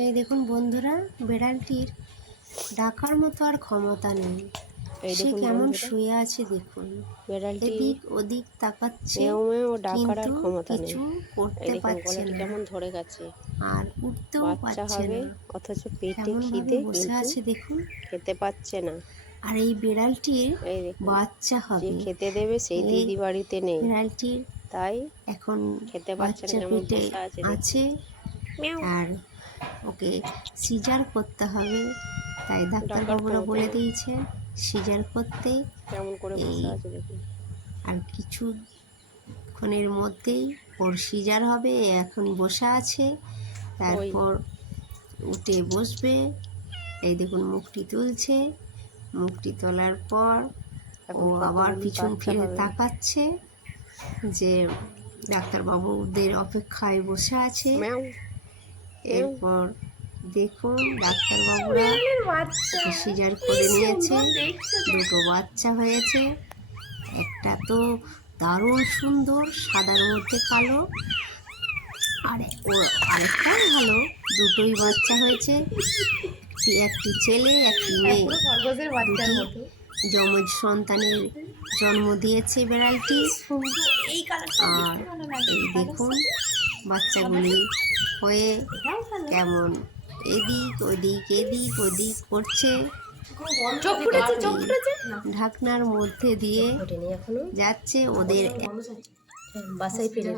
এই দেখুন বন্ধুরা, বেড়ালটির ডাকার মতো আর ক্ষমতা নেই। সে কেমন শুয়ে আছে দেখুন, এদিক ওদিক তাকাচ্ছে কিন্তু কিছু করতে পারছে না, কেমন ধরে গেছে, আর উঠতেও পারছে না। অথচ পেটে কেমন ভাবে খিদে বসে কিন্তু আছে দেখুন। খেতে পাচ্ছে না। আর এই বেড়ালটির এই দেখুন, বাচ্চা যে হবে। খেতে দেবে সেই এই দিদি বাড়িতে নেই, বেড়ালটির তাই এখন খেতে পাচ্ছে না, বাচ্চা কেমন পেটে বসে আছে আছে, মিয়াও। আর ওকে সিজার করতে হবে। তাই ডাকার ডাক্তারবাবুরা ক্ষমতা বলে নেই, দিয়েছে সিজার করতে। কেমন করে এই বসে আছে দেখুন। আর কিছুক্ষণের মধ্যেই ওর সিজার হবে। এখন বসে আছে, ওই তারপর উঠে বসবে। এই দেখুন মুখটি তুলছে, মুখটি তোলার পর ও এখন আবার কতগুলি পিছন বাচ্চা ফিরে হবে। তাকাচ্ছে যে ডাক্তারবাবুদের অপেক্ষায় বসে আছে। ম্যাও ম্যাও। এরপর দেখুন ডাক্তারবাবুরা ওকে সিজার করে নিয়েছে, দুটো বাচ্চা হয়েছে। একটা তো দারুণ সুন্দর, সাদার মধ্যে কালো, আর আরেকটাও ভালো, দুটোই বাচ্চা হয়েছে। একটি ছেলে একটি মেয়ে, দুটি যমজ সন্তানের জন্ম দিয়েছে বেড়ালটি। আর এই দেখুন বাচ্চাগুলি হয়ে কেমন এদিক ওদিক এদিক ওদিক করছে। ঢাকনার মধ্যে দিয়ে যাচ্ছে ওদের বাসায় ফিরে